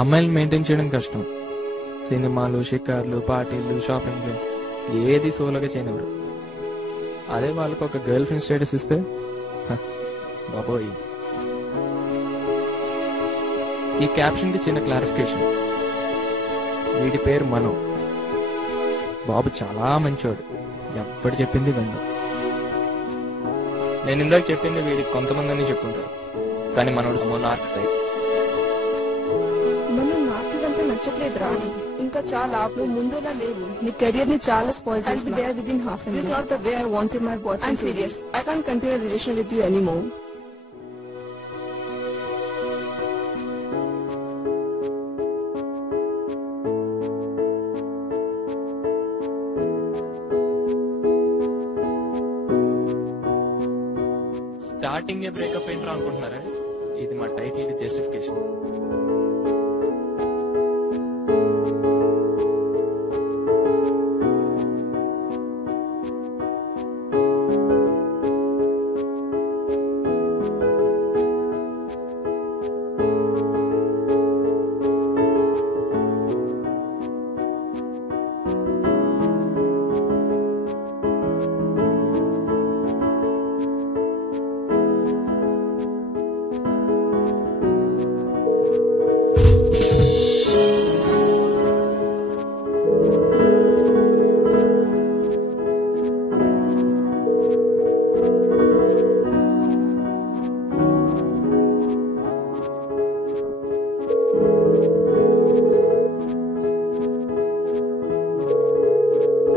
అమ్మాయిలు మెయింటైన్ చేయడం కష్టం. సినిమాలు, షికార్లు, పార్టీలు, షాపింగ్లు ఏది సోలోగా చేయనివ్వరు. అదే వాళ్ళకు ఒక గర్ల్ ఫ్రెండ్ స్టేటస్ ఇస్తే బాబోయ్. ఈ క్యాప్షన్కి చిన్న క్లారిఫికేషన్. వీడి పేరు మనో. బాబు చాలా మంచోడు, ఎప్పుడు చెప్పింది వినడు. నేను ఇందాక చెప్పింది వీడికి కొంతమంది చెప్పుంటారు, కానీ మనోడు మోనార్క్ టైప్. మనం నాకు ఇదంతా నచ్చట్లేదు రా. ఇంకా చాలా నువ్వు ముందులా లేవు. నీ కెరియర్ ని చాలా స్పాయిల్ చేస్తున్నా. Within half an hour. This is not the way I wanted my boyfriend. I'm serious. I can't continue a relation with you anymore. Starting breakup ఏంట్రా అనుకుంటున్నారా? ఇది మా టైటిల్ కి justification.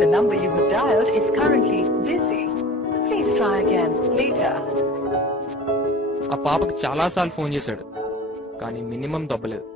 The number you have dialed is currently busy. Please try again later. ఆ పాపకి చాలాసార్లు phone చేశాడు, కానీ మినిమం దొబ్బలేదు.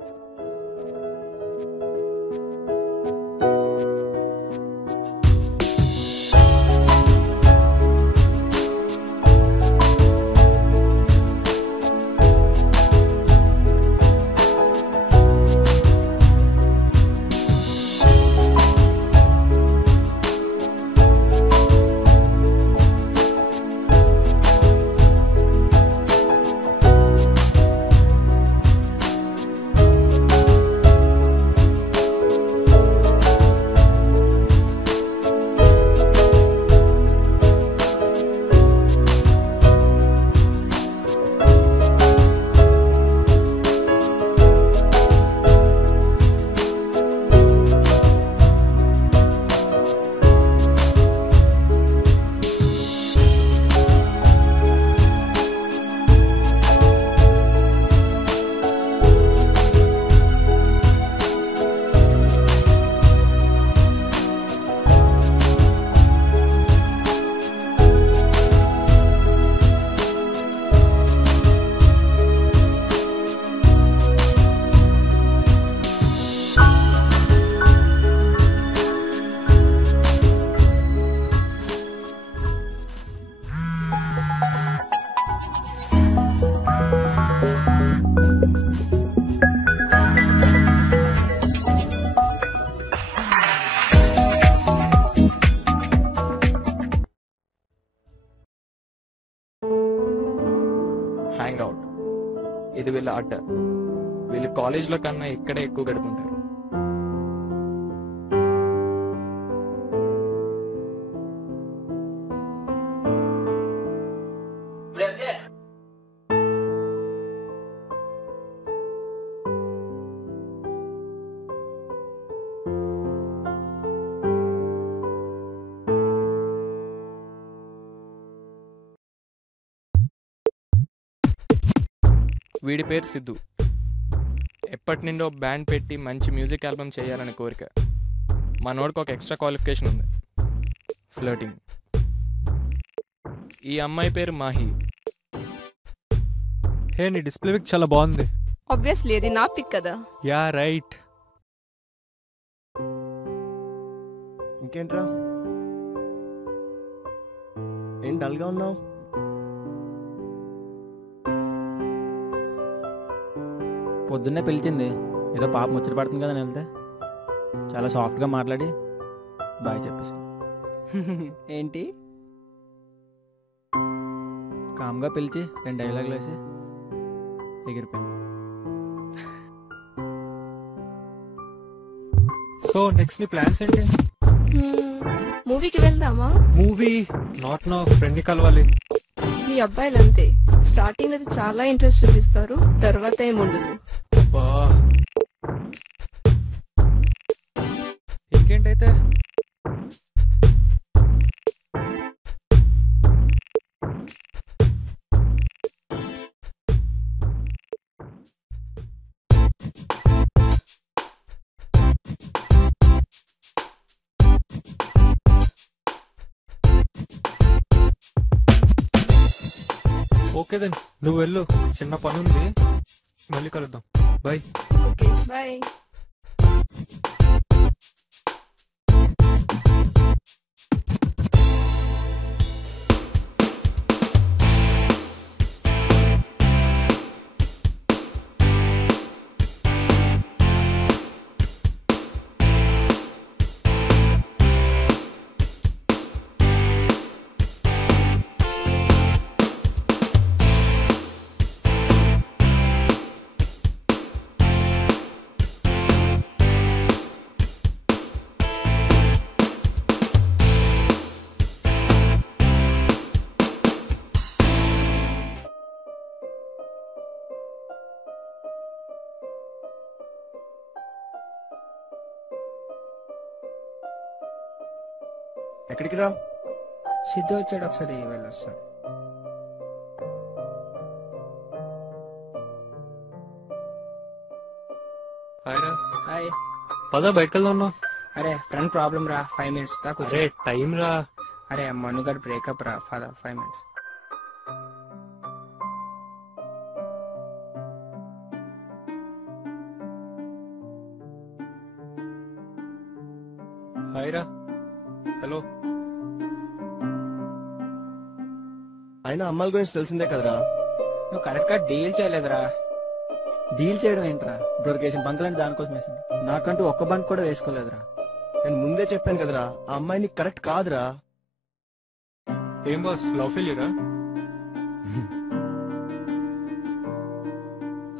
హ్యాంగ్ అవుట్, ఇది వీళ్ళ అడ్డ. వీళ్ళు కాలేజ్లో కన్నా ఇక్కడే ఎక్కువ గడుపుంటారు. వీడి పేరు సిద్ధు. ఎప్పటి నుండో బ్యాండ్ పెట్టి మంచి మ్యూజిక్ ఆల్బమ్ చేయాలనే కోరిక. మనోడికి ఒక ఎక్స్ట్రా క్వాలిఫికేషన్ ఉంది, ఫ్లర్టింగ్. ఈ అమ్మాయి పేరు మాహి. హే, నీ డిస్ప్లే పిక్ చాలా బాగుంది. ఆబ్వియస్లీ ఇది నా పిక్ కదా. Yeah right. ఇంకేంట్రా, ఏం డల్గా ఉన్నావు? పొద్దున్నే పిలిచింది, ఏదో పాప ముచ్చట పడుతుంది కదా అని వెళ్తే చాలా సాఫ్ట్గా మాట్లాడి బాయ్ చెప్పేసి ఏంటి కామ్గా పిలిచి 2 డైలాగులు వేసి ఎగిరిపోయింది. సో నెక్స్ట్ నీ ప్లాన్స్ ఏంటి? మూవీకి వెళ్దామా? మూవీ నాట్ నా ఫ్రెండ్ ని కలవాలి. మీ అబ్బాయిలు అంతే, స్టార్టింగ్ లో చాలా ఇంట్రెస్ట్ చూపిస్తారు, తర్వాత ఏముండదు. అబ్బా. ఇంకేంటైతే? ఓకే దెన్ నువ్వు వెళ్ళు, చిన్న పని ఉంది, మళ్ళీ కలుద్దాం. బాయ్. Okay bye. ఎక్కడికి రా? సిద్ధు వచ్చాడు, ఒకసారి వెళ్ళొస్తాను. హాయ్ రా. హాయ్. పద బయటకు వెళ్దాం. అరే ఫ్రెండ్ ప్రాబ్లం రా, 5 minutes దాకా. అరే టైం రా. అరే మనుగడ్ బ్రేకప్ రా, ఫాదర్ 5 minutes. హాయ్ రా. హలో. అయినా అమ్మాయిల గురించి తెలిసిందే కదరా. నువ్వు కరెక్ట్ గా డీల్ చేయలేదురా. డీల్ చేయడం ఏంట్రా? దొరికేసిన బంకులంటే దానికోసం వేసింది. నాకంటూ ఒక్క బంక్ కూడా వేసుకోలేదురా. నేను ముందే చెప్పాను కదరా, ఆ అమ్మాయి నీకు కరెక్ట్ కాదురా. ఏం బాస్, లవ్ ఫెయిల్యూరా?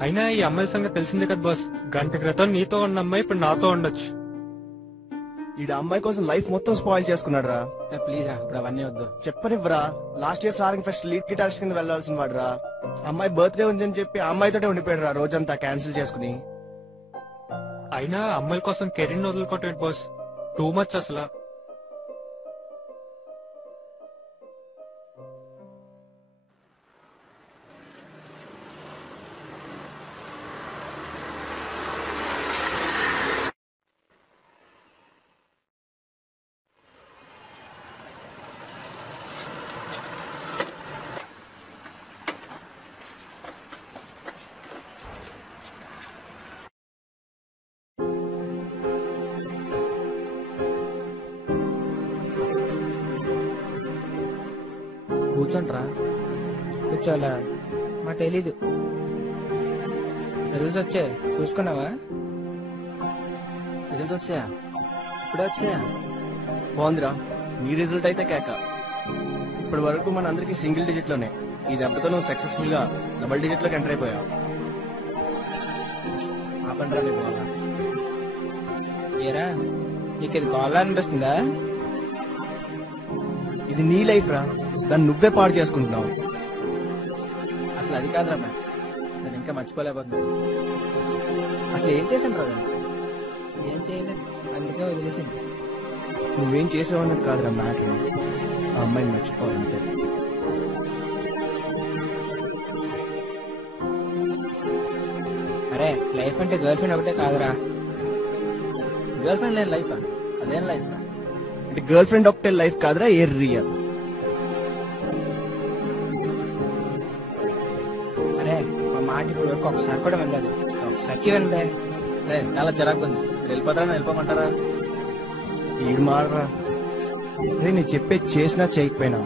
అయినా ఈ అమ్మాయిల సంగతి తెలిసిందే కదా బాస్. గంట క్రితం నీతో ఉన్న అమ్మాయి ఇప్పుడు నాతో ఉండొచ్చు. ఈ అమ్మాయి కోసం లైఫ్ మొత్తం స్పాయిల్ చేసుకున్నాడు రా. ప్లీజ్ ఇప్పుడు అవన్నీ వద్దు. చెప్పనివ్వరా, last year Saarang fest lead guitarist కింద వెళ్లాల్సిన వాడురా. అమ్మాయి బర్త్డే ఉందని చెప్పి ఆ అమ్మాయితోటే ఉండిపోయాడు రా, రోజంతా క్యాన్సిల్ చేసుకుని. అయినా అమ్మాయిల కోసం కెరీర్ వదులుకోవటం ఏంటి బాస్, టూ మచ్ అసలు. కూర్చోండ్రా. కూర్చోాలా? మా తెలీదు. రిజల్ట్స్ వచ్చే చూసుకున్నావా? రిజల్ట్స్ వచ్చాయా? ఇప్పుడే వచ్చాయా? బాగుందిరా, నీ రిజల్ట్ అయితే కేక. ఇప్పటి వరకు మన అందరికి సింగిల్ డిజిట్ లోనే, ఈ దెబ్బతో నువ్వు సక్సెస్ఫుల్ గా డబుల్ డిజిట్ లోకి ఎంటర్ అయిపోయావు. ఆపండ్రా నీ గోల. ఏరా, నీకు ఇది కావాలనిపిస్తుందా? ఇది నీ లైఫ్ రా, దాన్ని నువ్వే పాడు చేసుకుంటున్నావు. అసలు అది కాదురా మ్యామ్, నేను ఇంకా మర్చిపోలేకపోతున్నాను. అసలు ఏం చేశాను రా? ఏం చేయలేదు, అందుకే వదిలేసింది. నువ్వేం చేసావన్నది కాదురా మ్యాటర్, ఆ అమ్మాయిని మర్చిపోవాలంతే. అరే లైఫ్ అంటే గర్ల్ ఫ్రెండ్ ఒకటే కాదురా. గర్ల్ ఫ్రెండ్ లేని లైఫ్ అదేం లైఫ్ రా? అంటే గర్ల్ ఫ్రెండ్ ఒకటే లైఫ్ కాదురా, ఎర్రియా. అరే మా మాట ఇప్పుడు వరకు ఒకసారి కూడా వెళ్ళదు, ఒకసారికి వెళ్ళే. చాలా చిరాకు ఉంది. వెళ్ళిపోతారా? వెళ్ళిపోమంటారా? ఈడు మాడరా. రే నేను చెప్పేది చేసినా చేయకపోయినా,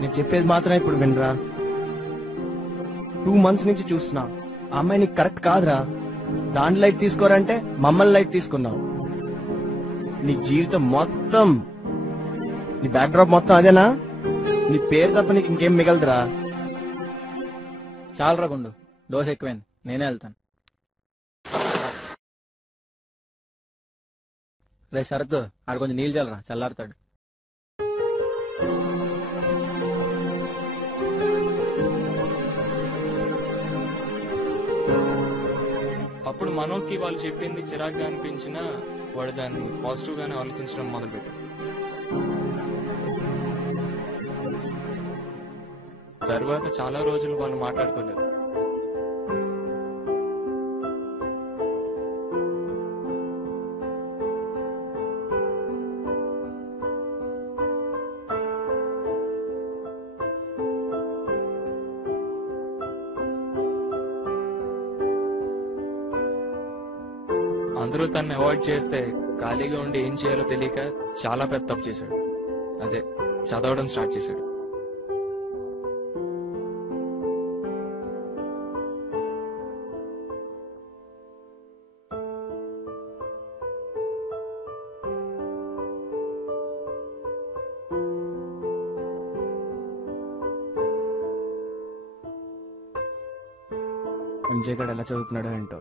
నేను చెప్పేది మాత్రమే ఇప్పుడు వినరా. 2 months నుంచి చూస్తున్నా, ఆ అమ్మాయి నీకు కరెక్ట్ కాదురా. దాని లైట్ తీసుకోరంటే మమ్మల్ని లైట్ తీసుకున్నావు. నీ జీవితం మొత్తం, నీ బ్యాక్ డ్రాప్ మొత్తం అదేనా? నీ పేరు తప్ప నీకు ఇంకేం మిగలదురా. చాలా రగుండు, డోస్ ఎక్కువైంది, నేనే వెళ్తాను. రే శరత్ ఆడు కొంచెం నీళ్ళు చల్లరా, చల్లారుతాడు. అప్పుడు మనోకి వాళ్ళు చెప్పింది చిరాగ్గా అనిపించినా వాడు దాన్ని పాజిటివ్ గానే ఆలోచించడం మొదలుపెట్టాడు. తర్వాత చాలా రోజులు వాళ్ళు మాట్లాడుకోలేదు. అందరూ తన్ని అవాయిడ్ చేస్తే ఖాళీగా ఉండి ఏం చేయాలో తెలియక చాలా పెద్ద తప్పు చేశాడు. అదే చదవడం స్టార్ట్ చేశాడు. ఎంజే గడు ఎలా చదువుతున్నాడో ఏంటో.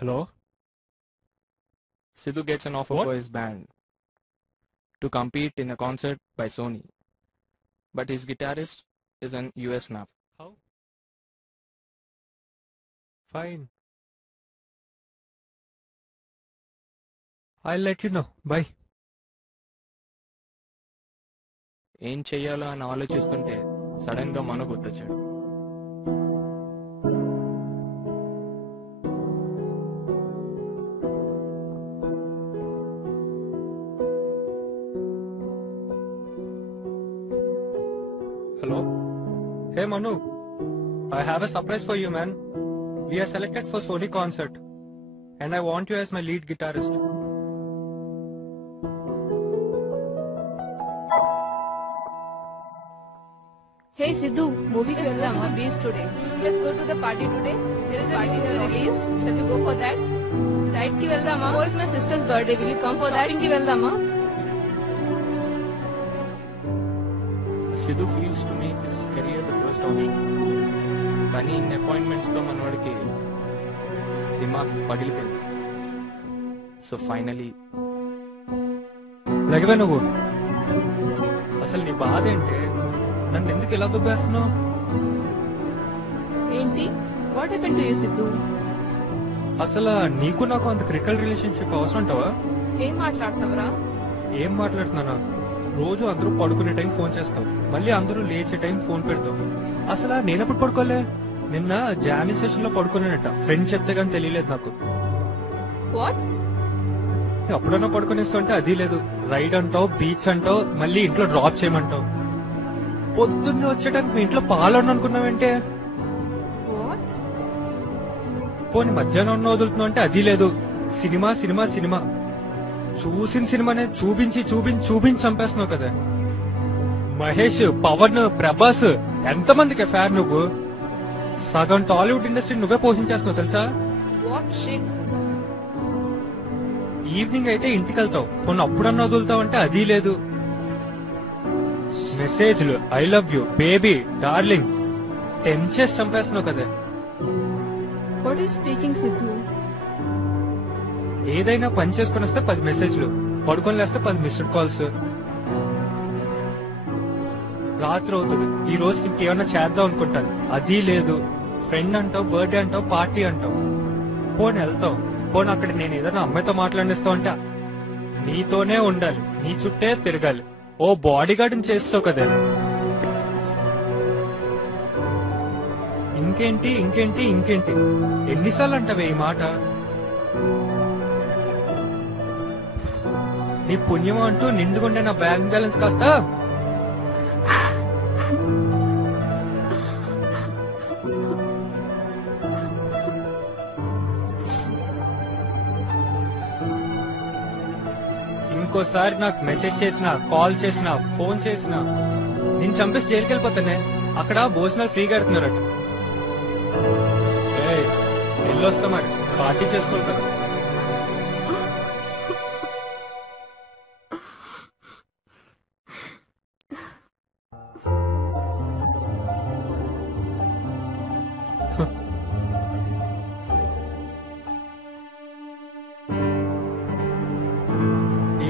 Hello, Sidhu gets an offer What? for his band to compete in a concert by Sony, but his guitarist is an US map. how? Fine. I'll let you know. Bye. ఏం చెయ్యాలో అని ఆలోచిస్తుంటే sudden గా మనో గుర్తొచ్చాడు. Hello? Hey Manu, I have a surprise for you, man. We are selected for Sony concert and I want you as my lead guitarist. Hey Sidhu, movie ki veldama beach today. Let's go to the party today. There is a party released. Shall we go for that? Right ki veldama. Tomorrow is my sister's birthday. Will you come for that? Shopping ki veldama. Sidhu feels to make his career the first option. కానీ ఇన్ని appointments తో మనోడికి దిమాగ్ పగిలిపోయింది. So finally లగవే నువ్వు. అసలు నీ బాధ ఏంటి? నన్ను ఎందుకు ఇలా దుబ్బేస్తున్నావు? ఏంటి? What happened to you Sidhu? అసలు నీకు నాకు అంత క్రిటికల్ రిలేషన్షిప్ అవసరం అంటావా? ఏం మాట్లాడుతున్నావురా? ఏం మాట్లాడుతున్నానా? రోజు అందరూ పడుకునే టైం ఫోన్ చేస్తావు, మళ్ళీ అందరూ లేచే టైం ఫోన్ పెడతావు. అసలు నేనెప్పుడు పడుకోలే? నిన్న జామింగ్ సెషన్ లో పడుకున్నానట. ఫ్రెండ్ చెప్తే గానీ తెలియలేదు నాకు. What? ఎప్పుడన్నా పడుకునేస్తా అంటే అది లేదు. రైడ్ అంటావు, బీచ్ అంటావు, మళ్ళీ ఇంట్లో డ్రాప్ చేయమంటావు. పొద్దున్నే వచ్చేటానికి మీ ఇంట్లో పాలను అనుకున్నావంటే, What? పోనీ మధ్యాహ్నం వదులుతున్నావు అంటే అది లేదు. సినిమా సినిమా సినిమా, చూసిన సినిమానే చూపించి చూపించి చూపించి చంపేస్తున్నావు కదా. మహేష్, పవన్, ప్రభాస్ ఎంతమందికి ఫ్యాన్ నువ్వు? సగం టాలీవుడ్ ఇండస్ట్రీ నువ్వే పోషించేస్తున్నావు తెలుసా? What shit? ఈవినింగ్ అయితే ఇంటికి వెళ్తావు, పోనీ అప్పుడన్నా వదులుతావు అంటే అది లేదు. మెసేజ్లు I love you, baby, darling tension చంపేస్తున్నావు కదా. What are you speaking Sidhu? ఏదైనా పని చేసుకుని వస్తే 10 మెసేజ్లు, పడుకొని లేస్తే 10 మిస్డ్ కాల్స్. రాత్రి అవుతుంది, ఈ రోజుకి ఇంకేమన్నా చేద్దాం అనుకుంటాను, అది లేదు. ఫ్రెండ్ అంటావు, బర్త్డే అంటావు, పార్టీ అంటావు, పోనీ వెళ్తావు. పోనీ అక్కడ నేను ఏదైనా అమ్మాయితో మాట్లాడిస్తావు అంటే నీతోనే ఉండాలి, నీ చుట్టే తిరగాలి. ఓ బాడీ గార్డ్ని చేస్తావు కదా. ఇంకేంటి ఇంకేంటి ఇంకేంటి, ఎన్నిసార్లు అంటావే ఈ మాట? నీ పుణ్యం అంటూ నిండుకుండే నా బ్యాంక్ బ్యాలెన్స్ కాస్త ఇంకోసారి నాకు మెసేజ్ చేసినా, కాల్ చేసినా, ఫోన్ చేసినా నేను చంపేసి జైలుకి వెళ్ళిపోతానే. అక్కడ భోజనాలు ఫ్రీగా పెడుతున్నారట. వెళ్ళొస్తా మరి, పార్టీ చేసుకోవాలి కదా.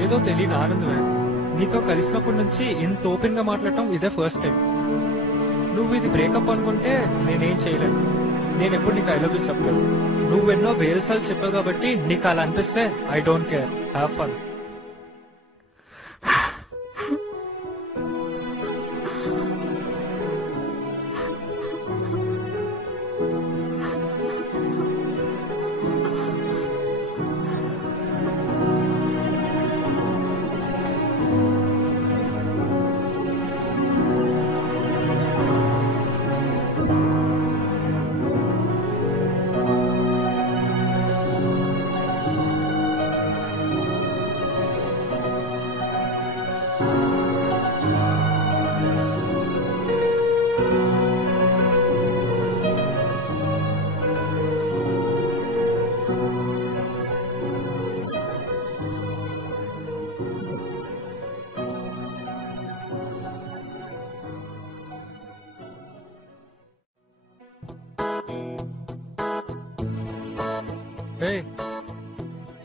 ఏదో తెలియని ఆనందమే. నీతో కలిసినప్పటి నుంచి ఇంత ఓపెన్ గా మాట్లాడటం ఇదే ఫస్ట్ టైం. నువ్వు ఇది బ్రేకప్ అనుకుంటే నేనేం చేయలేను. నేను ఎప్పుడు నీకు ఐ లవ్ యూ చెప్పలేదు. నువ్వెన్నో వేలసార్లు చెప్పావు కాబట్టి నీకు అలా అనిపిస్తే I don't care, have fun. Hey.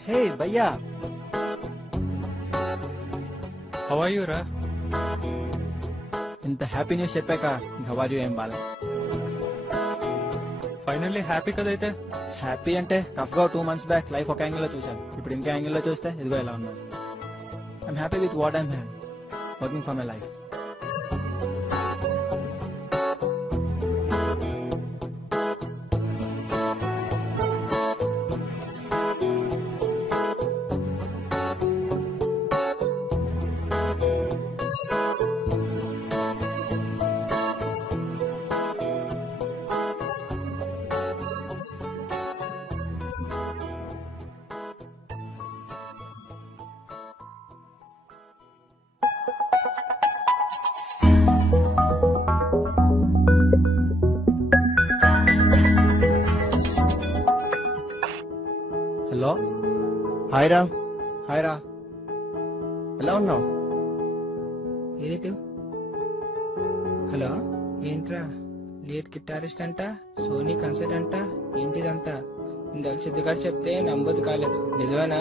హే భయ్యా, How are you, రా? ఇంత హ్యాపీ న్యూస్ చెప్పాక హవారియు ఏం బాలే. ఫైనల్లీ హ్యాపీ కదైతే. హ్యాపీ అంటే రఫ్ గా 2 months బ్యాక్ లైఫ్ ఒక యాంగిల్ లో చూశాను. ఇప్పుడు ఇంకో యాంగిల్ లో చూస్తే ఇదిగో ఎలా ఉన్నాను. I'm happy with what I'm working for my life. Hello. Hi రా. హాయ్ రా. ఎలా ఉన్నావు? ఏది? హలో, ఏంట్రా లీడ్ గిటారిస్ట్ అంట, సోనీ కన్సర్ట్ అంట, ఏంటిదంతా? ఇందాక సిద్ధిగారు చెప్తే నమ్మదు కాలేదు, నిజమేనా?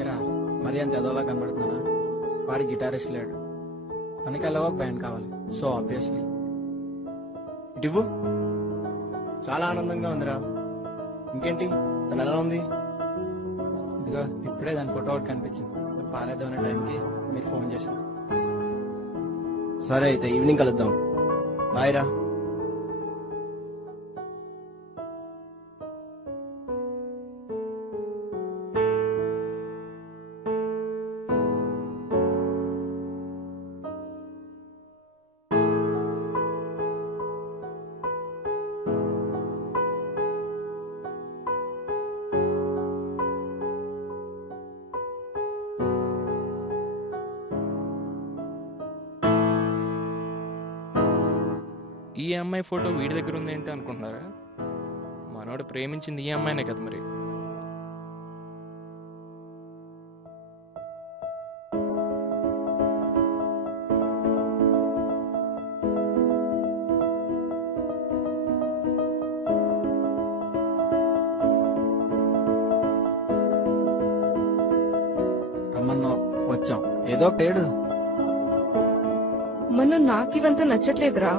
ఏరా మరి అంత ఎదోలా కనబడుతున్నానా? వాడి గిటారిస్ట్ లేడు, మనకి ఎలాగో బ్యాండ్ కావాలి. సో ఆబ్వియస్లీ ఇటు చాలా ఆనందంగా ఉందిరా. ఇంకేంటి, తను ఎలా ఉంది? ఇదిగో ఇప్పుడే దాని ఫోటో ఒకటి కనిపించింది. పారేద్దామనే టైంకి మీరు ఫోన్ చేశారు. సరే అయితే ఈవినింగ్ కలుద్దాం. బాయ్ రా. ఈ అమ్మాయి ఫోటో వీడి దగ్గర ఉంది ఏంటి అనుకుంటున్నారా? మనోడు ప్రేమించింది ఈ అమ్మాయినే కదా మరి. రమ్మన్నావు, వచ్చాం. ఏదో ఒక ఏడు. మన నాకివంతా నచ్చట్లేదురా.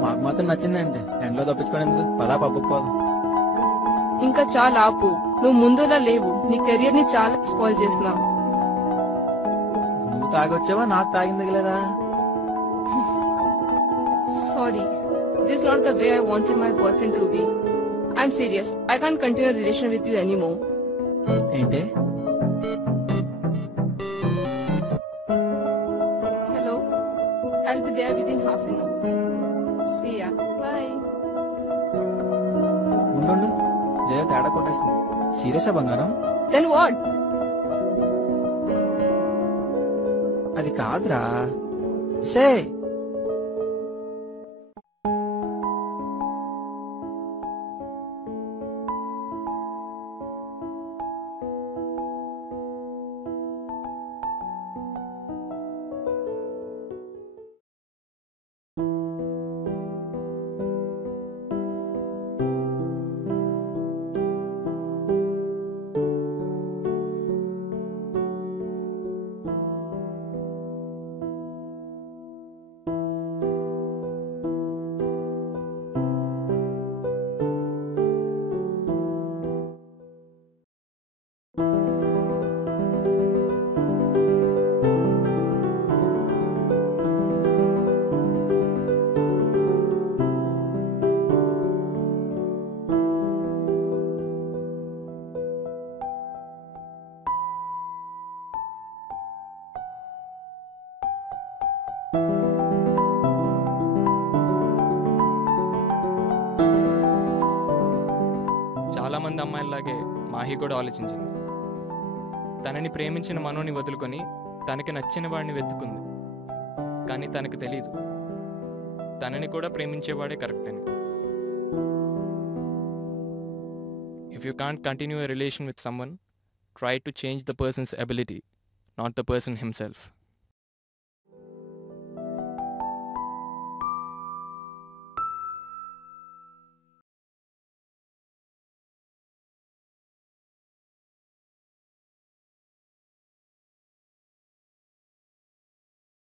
మాకు మాత్రం నచ్చిందంటే ఎండలో తప్పించుకోవడానికి పదా పబ్బుకు పోదాం. ఇంకా చాలా ఆపు. నువ్వు ముందులా లేవు. నీ కెరియర్ ని చాలా స్పాయిల్ చేసినావు. నువ్వు తాగొచ్చావా, నాకు తాగింది లేదా? Sorry, this is not the way I wanted my boyfriend to be. I'm serious. I can't continue a relation with you anymore. ఏంటి? Hello, I'll be there within half an hour. See ya. Bye. ఉండు, లేదా తేడా కొట్టేస్తుంది. సీరియసా బంగారం? Then what? అది కాదురా, సే చాలా మంది అమ్మాయిలాగే మాహి కూడా ఆలోచించింది. తనని ప్రేమించిన మనోని వదులుకొని తనకి నచ్చిన వాడిని వెతుకుంది. కానీ తనకు తెలీదు తనని కూడా ప్రేమించేవాడే కరెక్ట్ అని. If you can't continue a relation with someone, try to change the person's ability, not the person himself.